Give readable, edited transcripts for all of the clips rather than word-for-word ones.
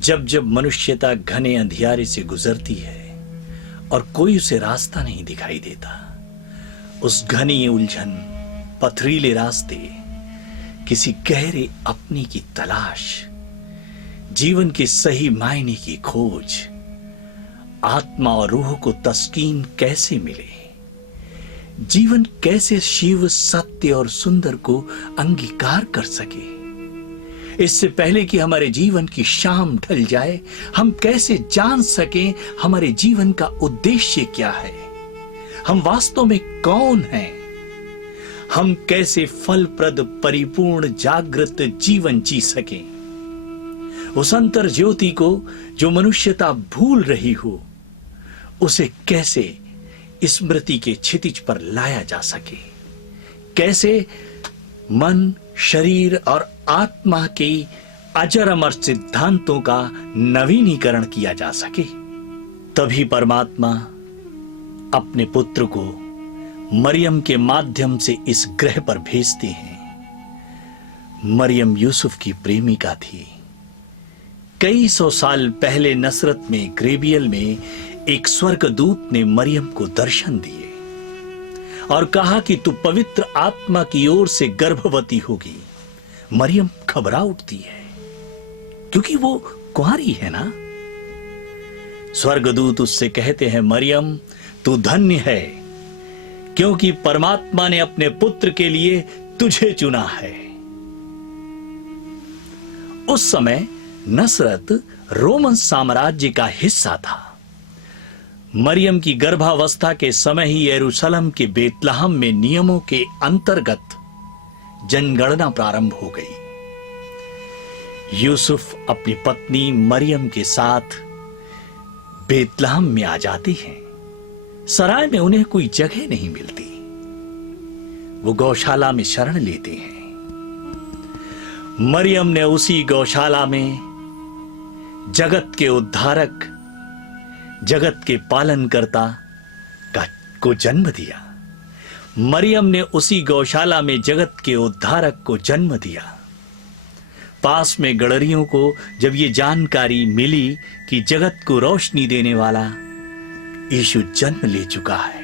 जब जब मनुष्यता घने अंधियारे से गुजरती है और कोई उसे रास्ता नहीं दिखाई देता, उस घनी उलझन, पथरीले रास्ते, किसी गहरे अपने की तलाश, जीवन के सही मायने की खोज, आत्मा और रूह को तस्कीन कैसे मिले, जीवन कैसे शिव, सत्य और सुंदर को अंगीकार कर सके, इससे पहले कि हमारे जीवन की शाम ढल जाए, हम कैसे जान सकें हमारे जीवन का उद्देश्य क्या है, हम वास्तव में कौन हैं, हम कैसे फलप्रद, परिपूर्ण, जागृत जीवन जी सकें। उस अंतर ज्योति को जो मनुष्यता भूल रही हो, उसे कैसे स्मृति के क्षितिज पर लाया जा सके, कैसे मन, शरीर और आत्मा के अजर अमर सिद्धांतों का नवीनीकरण किया जा सके। तभी परमात्मा अपने पुत्र को मरियम के माध्यम से इस ग्रह पर भेजते हैं। मरियम यूसुफ की प्रेमिका थी। कई सौ साल पहले नसरत में, ग्रेबियल में एक स्वर्गदूत ने मरियम को दर्शन दिए और कहा कि तू पवित्र आत्मा की ओर से गर्भवती होगी। मरियम घबरा उठती है क्योंकि वो कुंवारी है ना। स्वर्गदूत उससे कहते हैं, मरियम तू धन्य है क्योंकि परमात्मा ने अपने पुत्र के लिए तुझे चुना है। उस समय नसरत रोमन साम्राज्य का हिस्सा था। मरियम की गर्भावस्था के समय ही यरूशलेम के बेतलहम में नियमों के अंतर्गत जनगणना प्रारंभ हो गई। यूसुफ अपनी पत्नी मरियम के साथ बेतलहम में आ जाते हैं। सराय में उन्हें कोई जगह नहीं मिलती, वो गौशाला में शरण लेते हैं। मरियम ने उसी गौशाला में जगत के उद्धारक, जगत के पालनकर्ता को जन्म दिया। मरियम ने उसी गौशाला में जगत के उद्धारक को जन्म दिया। पास में गडरियों को जब ये जानकारी मिली कि जगत को रोशनी देने वाला यीशु जन्म ले चुका है,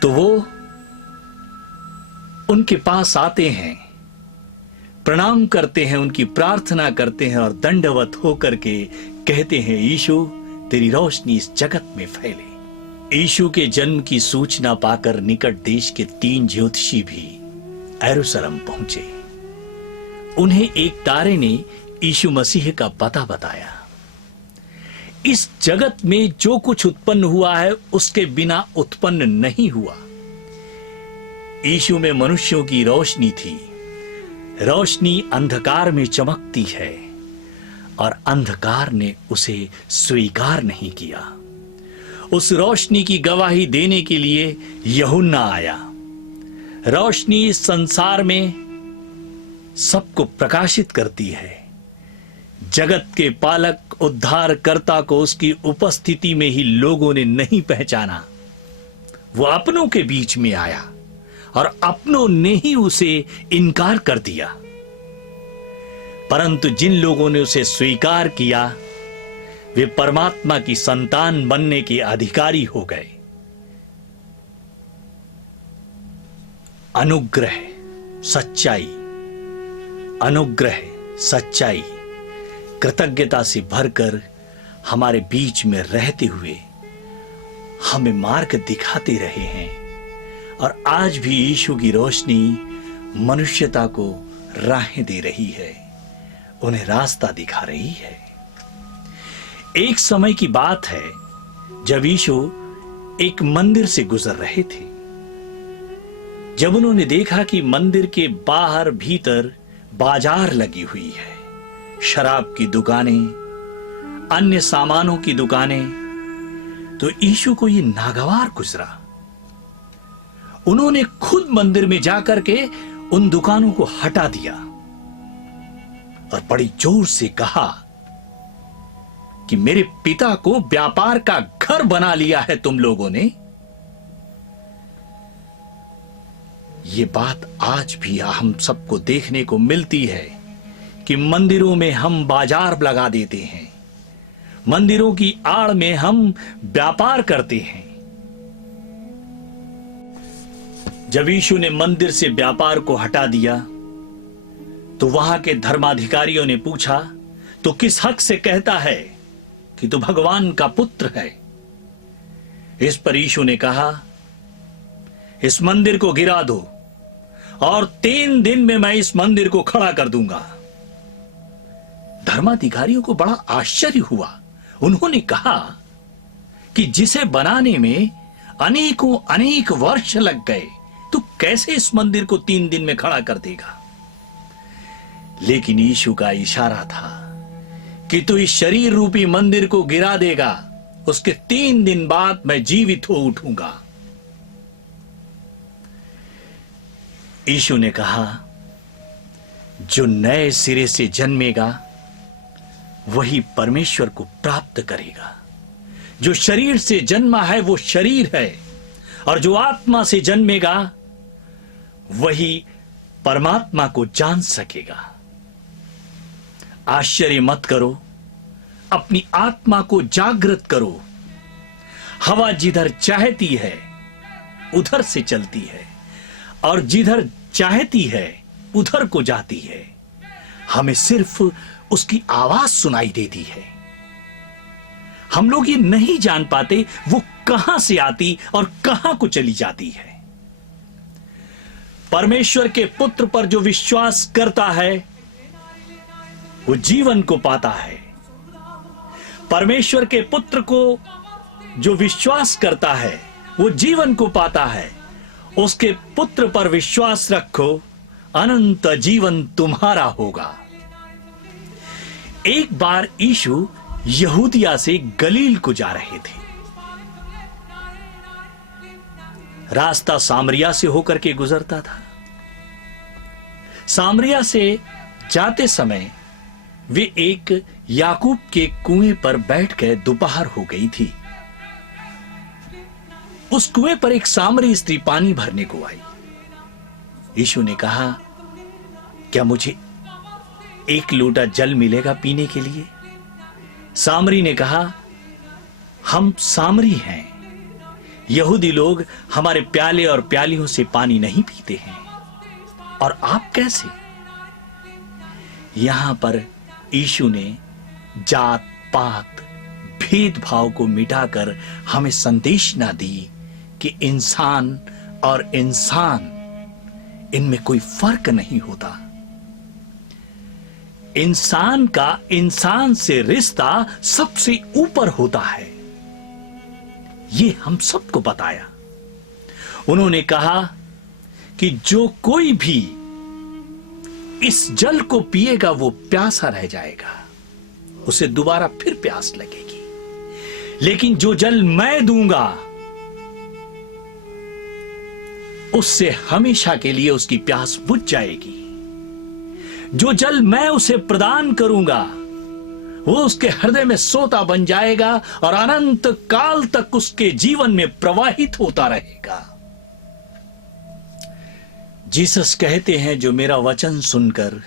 तो वो उनके पास आते हैं, प्रणाम करते हैं, उनकी प्रार्थना करते हैं और दंडवत होकर के कहते हैं, यीशु तेरी रोशनी इस जगत में फैले। यीशु के जन्म की सूचना पाकर निकट देश के 3 ज्योतिषी भी यरूशलेम पहुंचे। उन्हें एक तारे ने यीशु मसीह का पता बताया। इस जगत में जो कुछ उत्पन्न हुआ है उसके बिना उत्पन्न नहीं हुआ। यीशु में मनुष्यों की रोशनी थी। रोशनी अंधकार में चमकती है और अंधकार ने उसे स्वीकार नहीं किया। उस रोशनी की गवाही देने के लिए यूहन्ना आया। रोशनी इस संसार में सबको प्रकाशित करती है। जगत के पालक, उद्धारकर्ता को उसकी उपस्थिति में ही लोगों ने नहीं पहचाना। वो अपनों के बीच में आया और अपनों ने ही उसे इनकार कर दिया। परंतु जिन लोगों ने उसे स्वीकार किया, वे परमात्मा की संतान बनने के अधिकारी हो गए। अनुग्रह, सच्चाई, अनुग्रह, सच्चाई, कृतज्ञता से भरकर हमारे बीच में रहते हुए हमें मार्ग दिखाते रहे हैं और आज भी यीशु की रोशनी मनुष्यता को राहें दे रही है, उन्हें रास्ता दिखा रही है। एक समय की बात है जब यीशु एक मंदिर से गुजर रहे थे। जब उन्होंने देखा कि मंदिर के बाहर भीतर बाजार लगी हुई है, शराब की दुकानें, अन्य सामानों की दुकानें, तो यीशु को यह नागवार गुजरा। उन्होंने खुद मंदिर में जाकर के उन दुकानों को हटा दिया और बड़ी जोर से कहा कि मेरे पिता को व्यापार का घर बना लिया है तुम लोगों ने। ये बात आज भी हम सबको देखने को मिलती है कि मंदिरों में हम बाजार लगा देते हैं, मंदिरों की आड़ में हम व्यापार करते हैं। जब यीशु ने मंदिर से व्यापार को हटा दिया तो वहां के धर्माधिकारियों ने पूछा, तो किस हक से कहता है कि तू भगवान का पुत्र है? इस पर यीशु ने कहा, इस मंदिर को गिरा दो और 3 दिन में मैं इस मंदिर को खड़ा कर दूंगा। धर्माधिकारियों को बड़ा आश्चर्य हुआ। उन्होंने कहा कि जिसे बनाने में अनेकों अनेक वर्ष लग गए, तो कैसे इस मंदिर को 3 दिन में खड़ा कर देगा? लेकिन यीशु का इशारा था कि तू इस शरीर रूपी मंदिर को गिरा देगा, उसके 3 दिन बाद मैं जीवित हो उठूंगा। यीशु ने कहा, जो नए सिरे से जन्मेगा वही परमेश्वर को प्राप्त करेगा। जो शरीर से जन्मा है वो शरीर है, और जो आत्मा से जन्मेगा वही परमात्मा को जान सकेगा। आश्चर्य मत करो, अपनी आत्मा को जागृत करो। हवा जिधर चाहती है उधर से चलती है, और जिधर चाहती है उधर को जाती है। हमें सिर्फ उसकी आवाज सुनाई देती है। हम लोग ये नहीं जान पाते वो कहां से आती और कहां को चली जाती है। परमेश्वर के पुत्र पर जो विश्वास करता है वो जीवन को पाता है। परमेश्वर के पुत्र को जो विश्वास करता है वो जीवन को पाता है। उसके पुत्र पर विश्वास रखो, अनंत जीवन तुम्हारा होगा। एक बार यीशु यहूदिया से गलील को जा रहे थे। रास्ता सामरिया से होकर के गुजरता था। सामरिया से जाते समय वे एक याकूब के कुएं पर बैठ गए। दोपहर हो गई थी। उस कुएं पर एक सामरी स्त्री पानी भरने को आई। यीशु ने कहा, क्या मुझे 1 लोटा जल मिलेगा पीने के लिए? सामरी ने कहा, हम सामरी हैं, यहूदी लोग हमारे प्याले और प्यालियों से पानी नहीं पीते हैं, और आप कैसे? यहां पर यीशु ने जात पात भेदभाव को मिटाकर हमें संदेश ना दी कि इंसान और इंसान, इनमें कोई फर्क नहीं होता। इंसान का इंसान से रिश्ता सबसे ऊपर होता है। ये हम सबको बताया। उन्होंने कहा कि जो कोई भी इस जल को पिएगा वो प्यासा रह जाएगा, उसे दोबारा फिर प्यास लगेगी। लेकिन जो जल मैं दूंगा उससे हमेशा के लिए उसकी प्यास बुझ जाएगी। जो जल मैं उसे प्रदान करूंगा वो उसके हृदय में सोता बन जाएगा और अनंत काल तक उसके जीवन में प्रवाहित होता रहेगा। जीसस कहते हैं, जो मेरा वचन सुनकर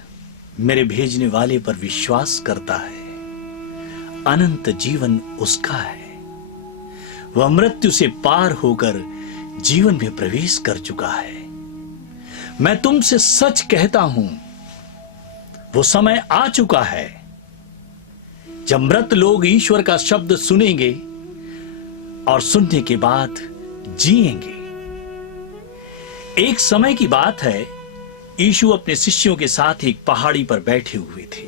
मेरे भेजने वाले पर विश्वास करता है, अनंत जीवन उसका है। वह मृत्यु से पार होकर जीवन में प्रवेश कर चुका है। मैं तुमसे सच कहता हूं, वो समय आ चुका है जब मृत लोग ईश्वर का शब्द सुनेंगे और सुनने के बाद जिएंगे। एक समय की बात है, यीशु अपने शिष्यों के साथ एक पहाड़ी पर बैठे हुए थे।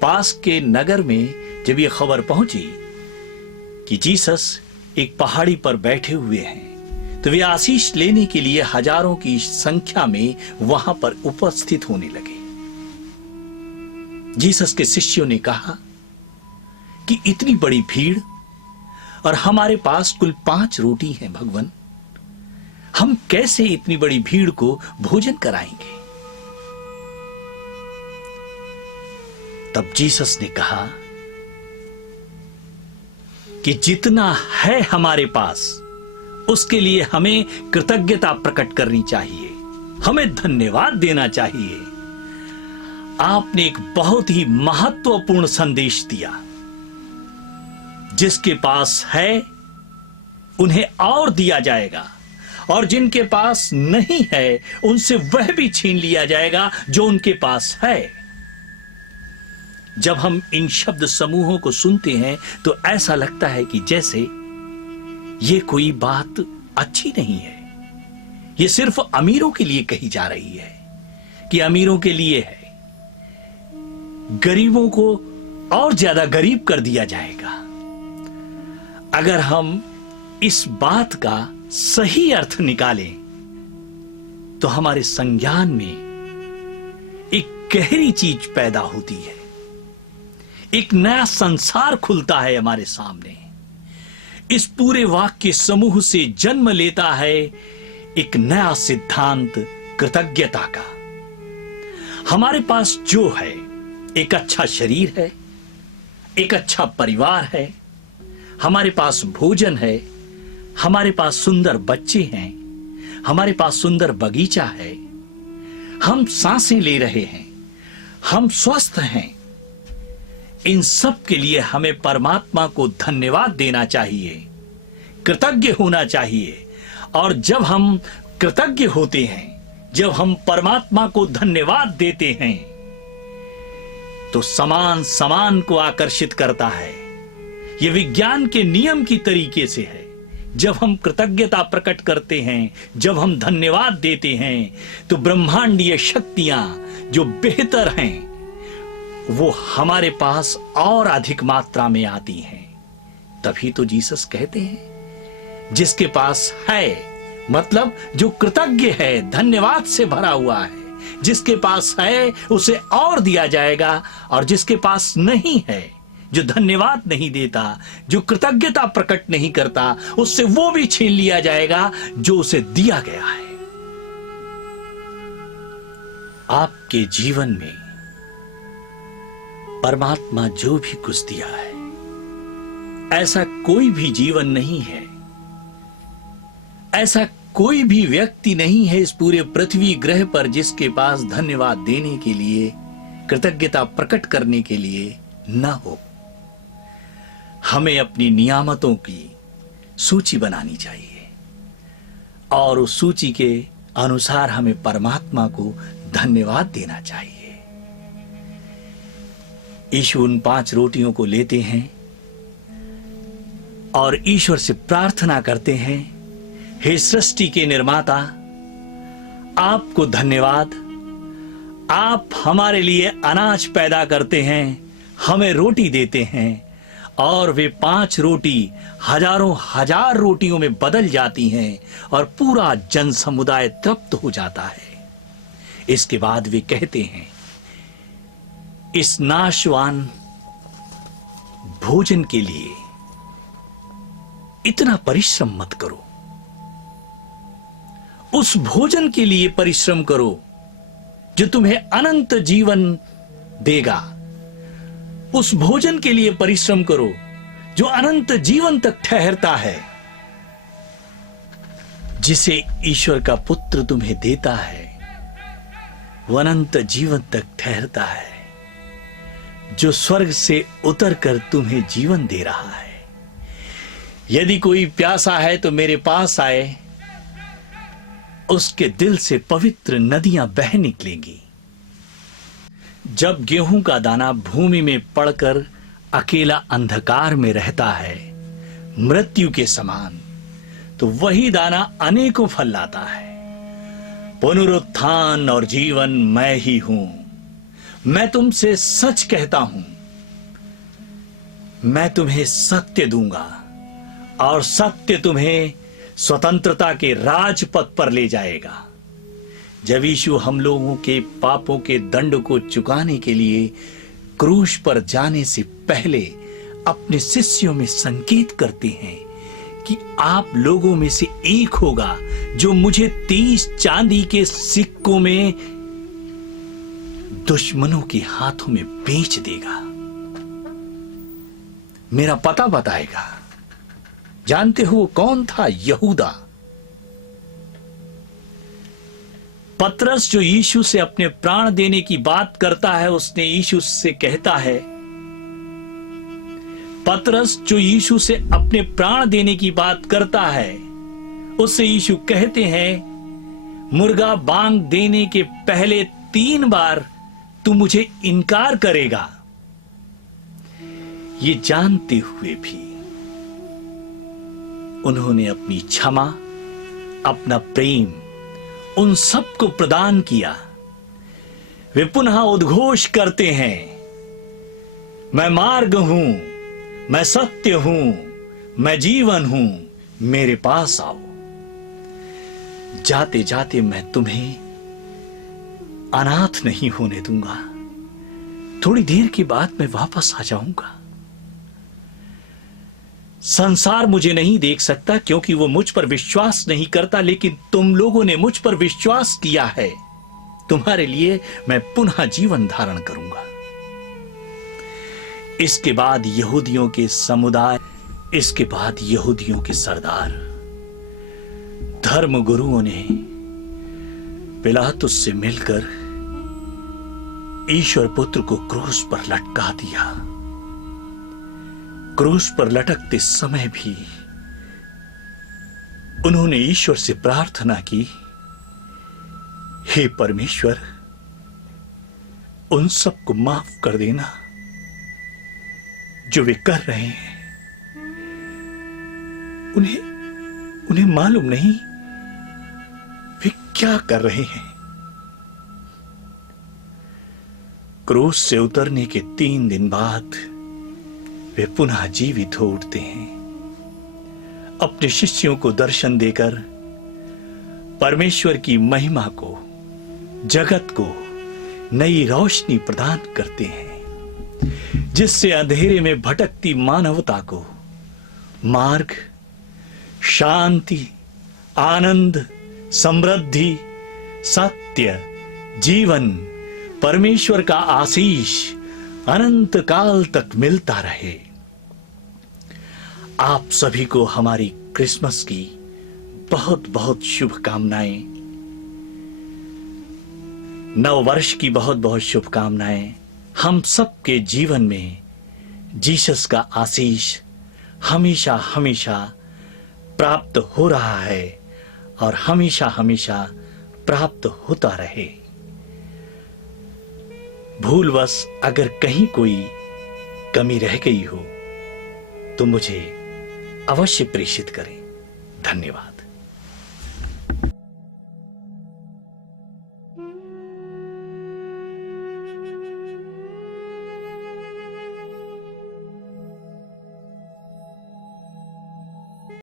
पास के नगर में जब यह खबर पहुंची कि जीसस एक पहाड़ी पर बैठे हुए हैं, तो वे आशीष लेने के लिए हजारों की संख्या में वहां पर उपस्थित होने लगे। जीसस के शिष्यों ने कहा कि इतनी बड़ी भीड़ और हमारे पास कुल 5 रोटी हैं भगवान, हम कैसे इतनी बड़ी भीड़ को भोजन कराएंगे? तब जीसस ने कहा कि जितना है हमारे पास उसके लिए हमें कृतज्ञता प्रकट करनी चाहिए, हमें धन्यवाद देना चाहिए। आपने एक बहुत ही महत्वपूर्ण संदेश दिया। जिसके पास है उन्हें और दिया जाएगा, और जिनके पास नहीं है उनसे वह भी छीन लिया जाएगा जो उनके पास है। जब हम इन शब्द समूहों को सुनते हैं तो ऐसा लगता है कि जैसे ये कोई बात अच्छी नहीं है, ये सिर्फ अमीरों के लिए कही जा रही है, कि अमीरों के लिए है, गरीबों को और ज्यादा गरीब कर दिया जाएगा। अगर हम इस बात का सही अर्थ निकालें तो हमारे संज्ञान में एक गहरी चीज पैदा होती है, एक नया संसार खुलता है हमारे सामने। इस पूरे वाक्य समूह से जन्म लेता है एक नया सिद्धांत कृतज्ञता का। हमारे पास जो है, एक अच्छा शरीर है, एक अच्छा परिवार है, हमारे पास भोजन है, हमारे पास सुंदर बच्चे हैं, हमारे पास सुंदर बगीचा है, हम सांसें ले रहे हैं, हम स्वस्थ हैं। इन सब के लिए हमें परमात्मा को धन्यवाद देना चाहिए, कृतज्ञ होना चाहिए। और जब हम कृतज्ञ होते हैं, जब हम परमात्मा को धन्यवाद देते हैं, तो समान समान को आकर्षित करता है। यह विज्ञान के नियम की तरीके से है। जब हम कृतज्ञता प्रकट करते हैं, जब हम धन्यवाद देते हैं, तो ब्रह्मांडीय शक्तियां जो बेहतर हैं वो हमारे पास और अधिक मात्रा में आती हैं। तभी तो जीसस कहते हैं जिसके पास है, मतलब जो कृतज्ञ है, धन्यवाद से भरा हुआ है, जिसके पास है उसे और दिया जाएगा, और जिसके पास नहीं है, जो धन्यवाद नहीं देता, जो कृतज्ञता प्रकट नहीं करता, उससे वो भी छीन लिया जाएगा जो उसे दिया गया है। आपके जीवन में परमात्मा जो भी कुछ दिया है, ऐसा कोई भी जीवन नहीं है, ऐसा कोई भी व्यक्ति नहीं है इस पूरे पृथ्वी ग्रह पर जिसके पास धन्यवाद देने के लिए, कृतज्ञता प्रकट करने के लिए न हो। हमें अपनी नियामतों की सूची बनानी चाहिए, और उस सूची के अनुसार हमें परमात्मा को धन्यवाद देना चाहिए। यीशु उन 5 रोटियों को लेते हैं और ईश्वर से प्रार्थना करते हैं, हे सृष्टि के निर्माता, आपको धन्यवाद, आप हमारे लिए अनाज पैदा करते हैं, हमें रोटी देते हैं, और वे 5 रोटी हजारों हजार रोटियों में बदल जाती हैं और पूरा जन समुदाय तृप्त हो जाता है। इसके बाद वे कहते हैं, इस नाशवान भोजन के लिए इतना परिश्रम मत करो, उस भोजन के लिए परिश्रम करो जो तुम्हें अनंत जीवन देगा। उस भोजन के लिए परिश्रम करो जो अनंत जीवन तक ठहरता है, जिसे ईश्वर का पुत्र तुम्हें देता है, वो अनंत जीवन तक ठहरता है, जो स्वर्ग से उतरकर तुम्हें जीवन दे रहा है। यदि कोई प्यासा है तो मेरे पास आए, उसके दिल से पवित्र नदियां बह निकलेंगी। जब गेहूं का दाना भूमि में पड़कर अकेला अंधकार में रहता है मृत्यु के समान, तो वही दाना अनेकों फल लाता है। पुनरुत्थान और जीवन मैं ही हूं। मैं तुमसे सच कहता हूं, मैं तुम्हें सत्य दूंगा, और सत्य तुम्हें स्वतंत्रता के राजपथ पर ले जाएगा। जब यीशु हम लोगों के पापों के दंड को चुकाने के लिए क्रूस पर जाने से पहले अपने शिष्यों में संकेत करते हैं कि आप लोगों में से एक होगा जो मुझे 30 चांदी के सिक्कों में दुश्मनों के हाथों में बेच देगा, मेरा पता बताएगा। जानते हो वो कौन था? यहूदा। पतरस जो यीशु से अपने प्राण देने की बात करता है, उसने यीशु से कहता है, पतरस जो यीशु से अपने प्राण देने की बात करता है, उससे यीशु कहते हैं, मुर्गा बांग देने के पहले 3 बार तू मुझे इनकार करेगा। ये जानते हुए भी उन्होंने अपनी क्षमा, अपना प्रेम उन सबको प्रदान किया। वे पुनः उद्घोष करते हैं, मैं मार्ग हूं, मैं सत्य हूं, मैं जीवन हूं, मेरे पास आओ। जाते जाते मैं तुम्हें अनाथ नहीं होने दूंगा। थोड़ी देर के बाद मैं वापस आ जाऊंगा। संसार मुझे नहीं देख सकता क्योंकि वो मुझ पर विश्वास नहीं करता, लेकिन तुम लोगों ने मुझ पर विश्वास किया है। तुम्हारे लिए मैं पुनः जीवन धारण करूंगा। इसके बाद यहूदियों के समुदाय, इसके बाद यहूदियों के सरदार, धर्म गुरुओं ने पिलातुस से मिलकर ईश्वर पुत्र को क्रूस पर लटका दिया। क्रूस पर लटकते समय भी उन्होंने ईश्वर से प्रार्थना की, हे परमेश्वर, उन सबको माफ कर देना जो वे कर रहे हैं। उन्हें मालूम नहीं वे क्या कर रहे हैं। क्रूस से उतरने के 3 दिन बाद वे पुनः जीवित हो उठते हैं। अपने शिष्यों को दर्शन देकर परमेश्वर की महिमा को, जगत को नई रोशनी प्रदान करते हैं, जिससे अंधेरे में भटकती मानवता को मार्ग, शांति, आनंद, समृद्धि, सत्य, जीवन, परमेश्वर का आशीष अनंत काल तक मिलता रहे। आप सभी को हमारी क्रिसमस की बहुत बहुत शुभकामनाएं, नव वर्ष की बहुत बहुत शुभकामनाएं। हम सबके जीवन में जीसस का आशीष हमेशा हमेशा प्राप्त हो रहा है और हमेशा हमेशा प्राप्त होता रहे। भूलवश अगर कहीं कोई कमी रह गई हो तो मुझे अवश्य प्रेषित करें। धन्यवाद।